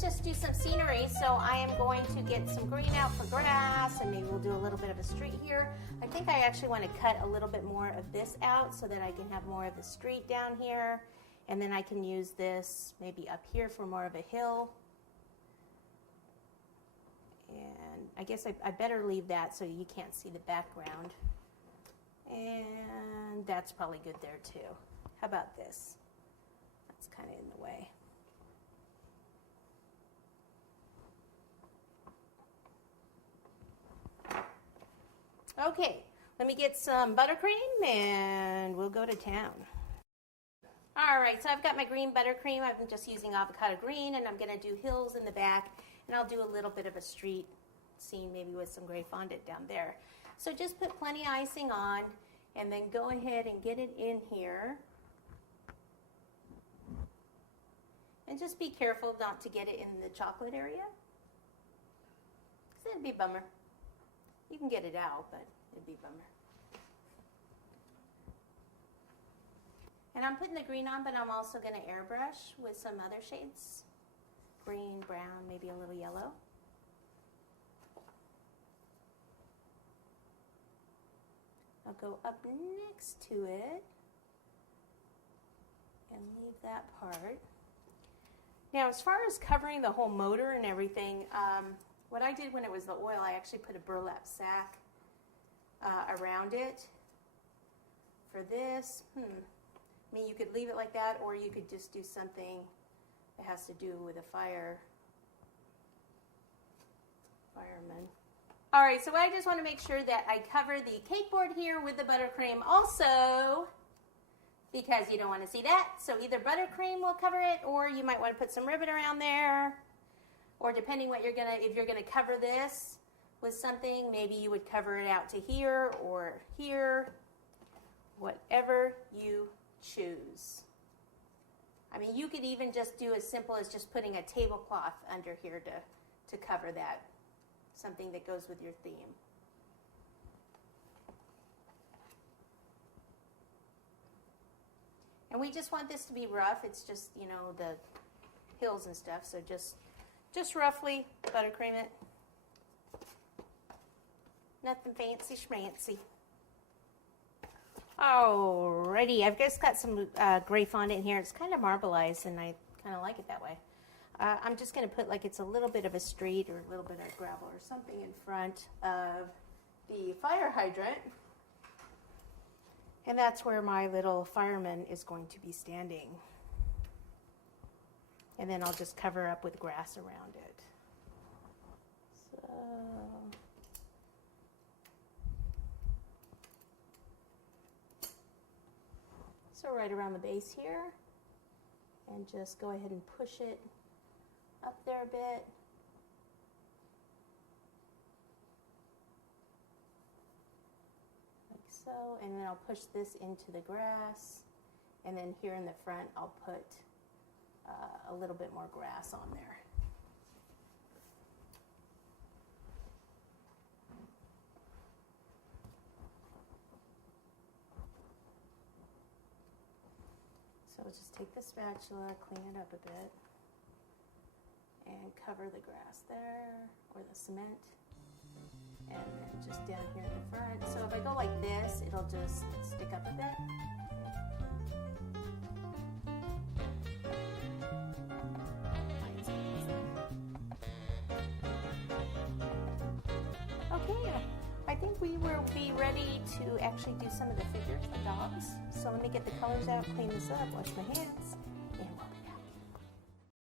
let's just do some scenery. So I am going to get some green out for grass, and maybe we'll do a little bit of a street here. I think I actually want to cut a little bit more of this out so that I can have more of the street down here. And then I can use this maybe up here for more of a hill. And I guess I better leave that so you can't see the background. And that's probably good there too. How about this? That's kind of in the way. Okay, let me get some buttercream and we'll go to town. All right, so I've got my green buttercream. I'm just using avocado green, and I'm going to do hills in the back, and I'll do a little bit of a street scene maybe with some gray fondant down there. So just put plenty of icing on, and then go ahead and get it in here. And just be careful not to get it in the chocolate area, because it'd be a bummer. You can get it out, but it'd be a bummer. And I'm putting the green on, but I'm also going to airbrush with some other shades. Green, brown, maybe a little yellow. I'll go up next to it and leave that part. Now, as far as covering the whole motor and everything, what I did when it was the oil, I actually put a burlap sack around it. For this, I mean, you could leave it like that, or you could just do something that has to do with a fireman. All right, so I just want to make sure that I cover the cake board here with the buttercream also, because you don't want to see that. So either buttercream will cover it, or you might want to put some ribbon around there, or depending what if you're gonna cover this with something, maybe you would cover it out to here or here, whatever you choose. I mean, you could even just do as simple as just putting a tablecloth under here to cover that, something that goes with your theme. And we just want this to be rough. It's just, you know, the hills and stuff, so just roughly buttercream it. Nothing fancy schmancy. Alrighty, I've just got some gray fondant here. It's kind of marbleized, and I kind of like it that way. I'm just going to put like it's a little bit of a street or a little bit of gravel or something in front of the fire hydrant. And that's where my little fireman is going to be standing. And then I'll just cover up with grass around it. So right around the base here, and just go ahead and push it up there a bit. Like so, and then I'll push this into the grass, and then here in the front I'll put a little bit more grass on there. So we'll just take the spatula, clean it up a bit, and cover the grass there, or the cement, and then just down here in the front. So if I go like this, it'll just stick up a bit. Okay, I think we will be ready to actually do some of the figures, the dogs. So let me get the colors out, clean this up, wash my hands.